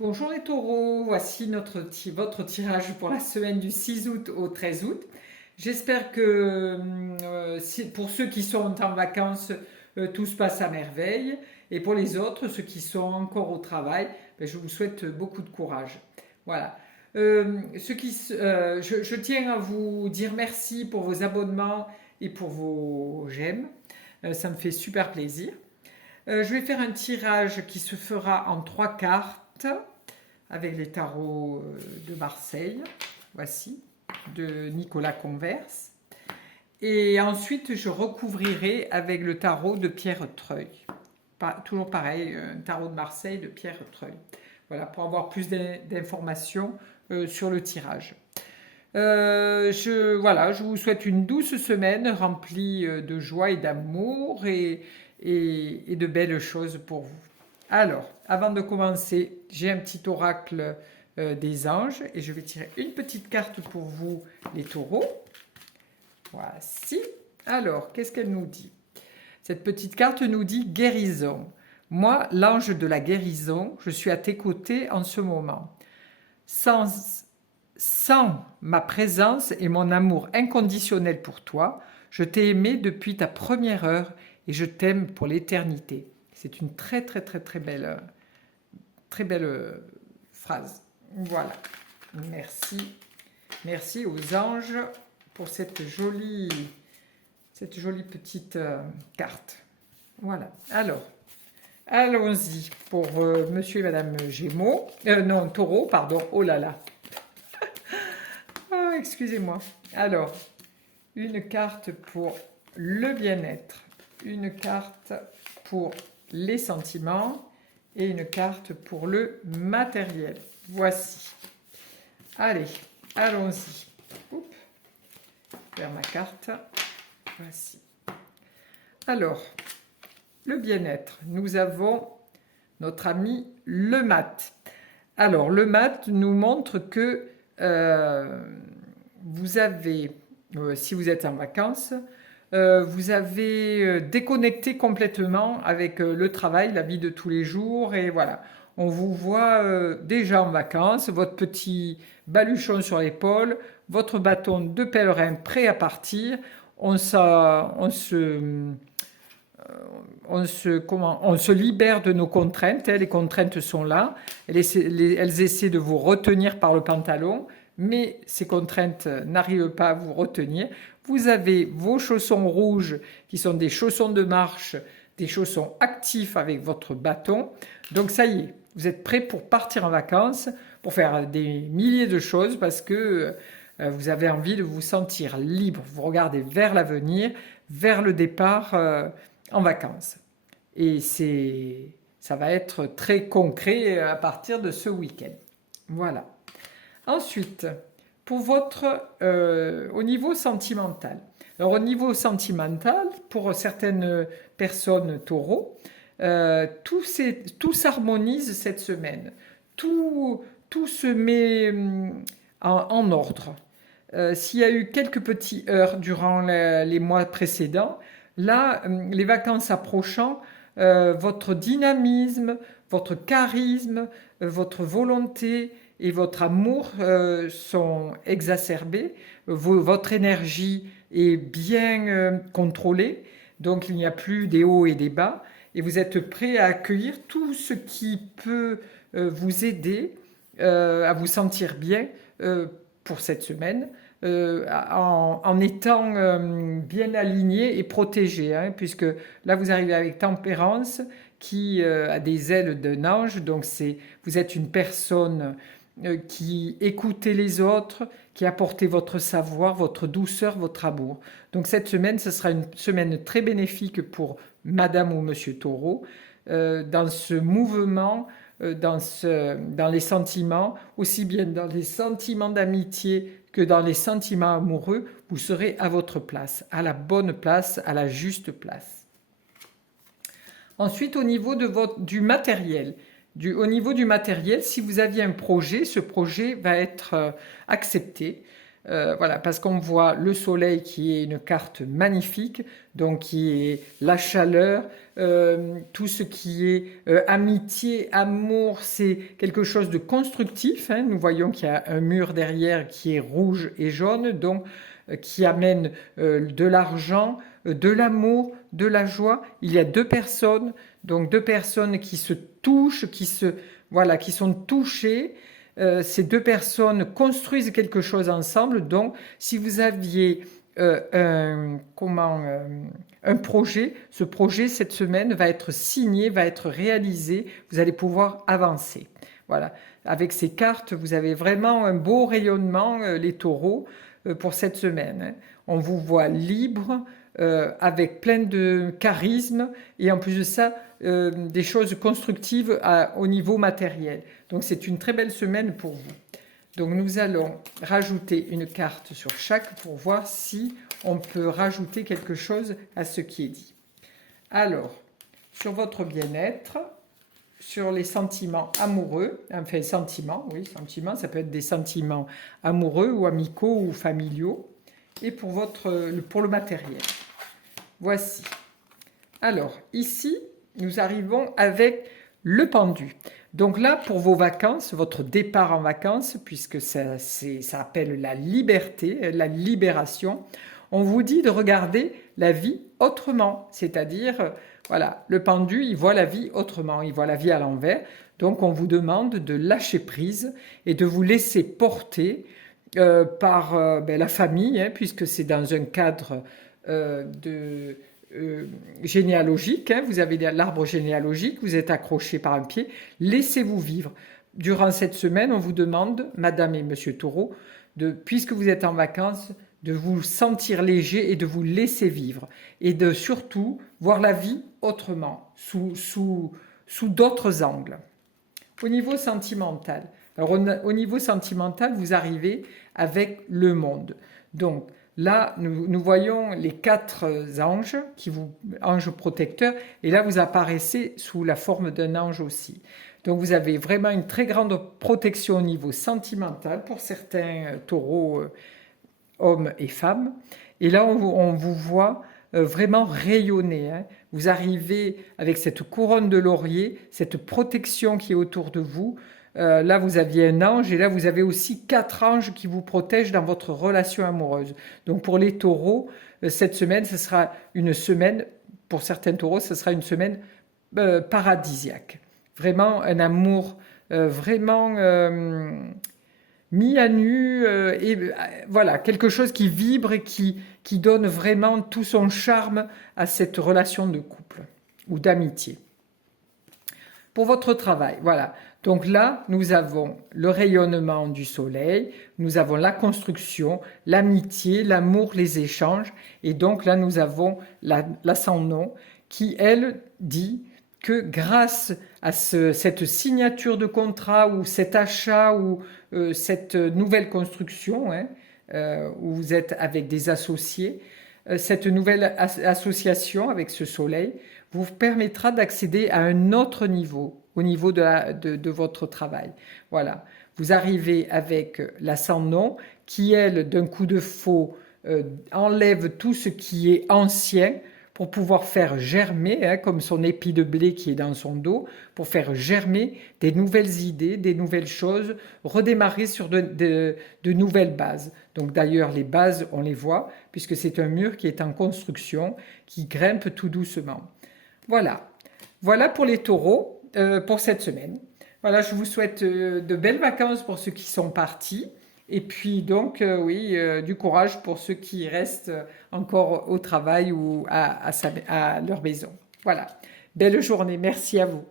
Bonjour les taureaux, voici votre tirage pour la semaine du 6 août au 13 août. J'espère que pour ceux qui sont en vacances, tout se passe à merveille. Et pour les autres, ceux qui sont encore au travail, ben, je vous souhaite beaucoup de courage. Voilà. Je tiens à vous dire merci pour vos abonnements et pour vos j'aime. Ça me fait super plaisir. Je vais faire un tirage qui se fera en trois cartes avec les tarots de Marseille, voici, de Nicolas Converse. Et ensuite, je recouvrirai avec le tarot de Pierre Treuil. Toujours pareil, un tarot de Marseille de Pierre Treuil. Voilà, pour avoir plus d'informations sur le tirage. Je vous souhaite une douce semaine remplie de joie et d'amour et de belles choses pour vous. Alors, avant de commencer, j'ai un petit oracle des anges et je vais tirer une petite carte pour vous, les taureaux. Voici. Alors, qu'est-ce qu'elle nous dit? Cette petite carte nous dit guérison. Moi, l'ange de la guérison, je suis à tes côtés en ce moment. Sans ma présence et mon amour inconditionnel pour toi, je t'ai aimé depuis ta première heure et je t'aime pour l'éternité. C'est une très belle phrase. Voilà. Merci. Merci aux anges pour cette jolie petite carte. Voilà. Alors, allons-y pour monsieur et madame Gémeaux. Non, Taureau, pardon. Oh là là. Oh, excusez-moi. Alors, une carte pour le bien-être, une carte pour les sentiments et une carte pour le matériel. Voici. Allez, allons-y. Vers ma carte. Voici. Alors, le bien-être. Nous avons notre ami le mat. Alors, le mat nous montre que vous avez, si vous êtes en vacances, vous avez déconnecté complètement avec le travail, la vie de tous les jours, et voilà. On vous voit déjà en vacances, votre petit baluchon sur l'épaule, votre bâton de pèlerin prêt à partir. On se libère de nos contraintes. Les contraintes sont là. Elles essaient de vous retenir par le pantalon, mais ces contraintes n'arrivent pas à vous retenir. Vous avez vos chaussons rouges qui sont des chaussons de marche, des chaussons actifs avec votre bâton. Donc ça y est, vous êtes prêts pour partir en vacances, pour faire des milliers de choses parce que vous avez envie de vous sentir libre. Vous regardez vers l'avenir, vers le départ en vacances. Et ça va être très concret à partir de ce week-end. Voilà. Ensuite, pour au niveau sentimental. Alors au niveau sentimental, pour certaines personnes taureaux, tout s'harmonise cette semaine. Tout se met en ordre. S'il y a eu quelques petits heurts durant les mois précédents, là, les vacances approchant, votre dynamisme, votre charisme, votre volonté et votre amour sont exacerbés. Votre énergie est bien contrôlée, donc il n'y a plus des hauts et des bas, et vous êtes prêt à accueillir tout ce qui peut vous aider à vous sentir bien pour cette semaine. En étant bien aligné et protégé, hein, puisque là vous arrivez avec tempérance qui a des ailes d'un ange, donc vous êtes une personne qui écoutez les autres, qui apportez votre savoir, votre douceur, votre amour. Donc cette semaine, ce sera une semaine très bénéfique pour Madame ou Monsieur Taureau, dans ce mouvement, dans les sentiments, aussi bien dans les sentiments d'amitié que dans les sentiments amoureux, vous serez à votre place, à la bonne place, à la juste place. Ensuite, au niveau du matériel, au niveau du matériel, si vous aviez un projet, ce projet va être accepté. Voilà, parce qu'on voit le soleil qui est une carte magnifique, donc qui est la chaleur, tout ce qui est amitié, amour, c'est quelque chose de constructif. Hein. Nous voyons qu'il y a un mur derrière qui est rouge et jaune, donc qui amène de l'argent, de l'amour, de la joie. Il y a deux personnes, donc deux personnes qui se touchent, voilà, qui sont touchées. Ces deux personnes construisent quelque chose ensemble. Donc, si vous aviez un projet, ce projet, cette semaine, va être signé, va être réalisé. Vous allez pouvoir avancer. Voilà. Avec ces cartes, vous avez vraiment un beau rayonnement, les taureaux, pour cette semaine. Hein. On vous voit libre, avec plein de charisme et en plus de ça, des choses constructives au niveau matériel. Donc c'est une très belle semaine pour vous. Donc nous allons rajouter une carte sur chaque pour voir si on peut rajouter quelque chose à ce qui est dit. Alors, sur votre bien-être, sur les sentiments amoureux, enfin sentiments, oui, sentiments, ça peut être des sentiments amoureux ou amicaux ou familiaux, et pour le matériel. Voici. Alors, ici, nous arrivons avec le pendu. Donc là, pour vos vacances, votre départ en vacances, puisque ça appelle la liberté, la libération, on vous dit de regarder la vie autrement. C'est-à-dire, voilà, le pendu, il voit la vie autrement, il voit la vie à l'envers. Donc, on vous demande de lâcher prise et de vous laisser porter par la famille, hein, puisque c'est dans un cadre généalogique, hein, vous avez l'arbre généalogique, vous êtes accroché par un pied, laissez-vous vivre. Durant cette semaine, on vous demande, Madame et Monsieur Taureau, puisque vous êtes en vacances, de vous sentir léger et de vous laisser vivre. Et de surtout voir la vie autrement, sous d'autres angles. Au niveau sentimental, alors au niveau sentimental, vous arrivez avec le monde. Donc, là, nous voyons les 4 anges, anges protecteurs, et là, vous apparaissez sous la forme d'un ange aussi. Donc, vous avez vraiment une très grande protection au niveau sentimental pour certains taureaux, hommes et femmes. Et là, on vous voit vraiment rayonner. Hein. Vous arrivez avec cette couronne de laurier, cette protection qui est autour de vous. Là, vous aviez un ange et là, vous avez aussi 4 anges qui vous protègent dans votre relation amoureuse. Donc, pour les taureaux, cette semaine, ce sera une semaine, pour certains taureaux, ce sera une semaine paradisiaque. Vraiment un amour vraiment mis à nu, voilà, quelque chose qui vibre et qui donne vraiment tout son charme à cette relation de couple ou d'amitié. Pour votre travail, voilà. Donc là, nous avons le rayonnement du soleil, nous avons la construction, l'amitié, l'amour, les échanges. Et donc là, nous avons l'ascendant qui, elle, dit que grâce à cette signature de contrat ou cet achat ou cette nouvelle construction, hein, où vous êtes avec des associés, cette nouvelle association avec ce soleil vous permettra d'accéder à un autre niveau, au niveau de votre travail. Voilà, vous arrivez avec l'ascendant qui, elle, d'un coup de faux, enlève tout ce qui est ancien pour pouvoir faire germer, hein, comme son épi de blé qui est dans son dos, pour faire germer des nouvelles idées, des nouvelles choses, redémarrer sur de nouvelles bases. Donc d'ailleurs, les bases, on les voit, puisque c'est un mur qui est en construction, qui grimpe tout doucement. Voilà. Voilà pour les taureaux, pour cette semaine. Voilà, je vous souhaite de belles vacances pour ceux qui sont partis. Et puis donc, oui, du courage pour ceux qui restent encore au travail ou à leur maison. Voilà, belle journée, merci à vous.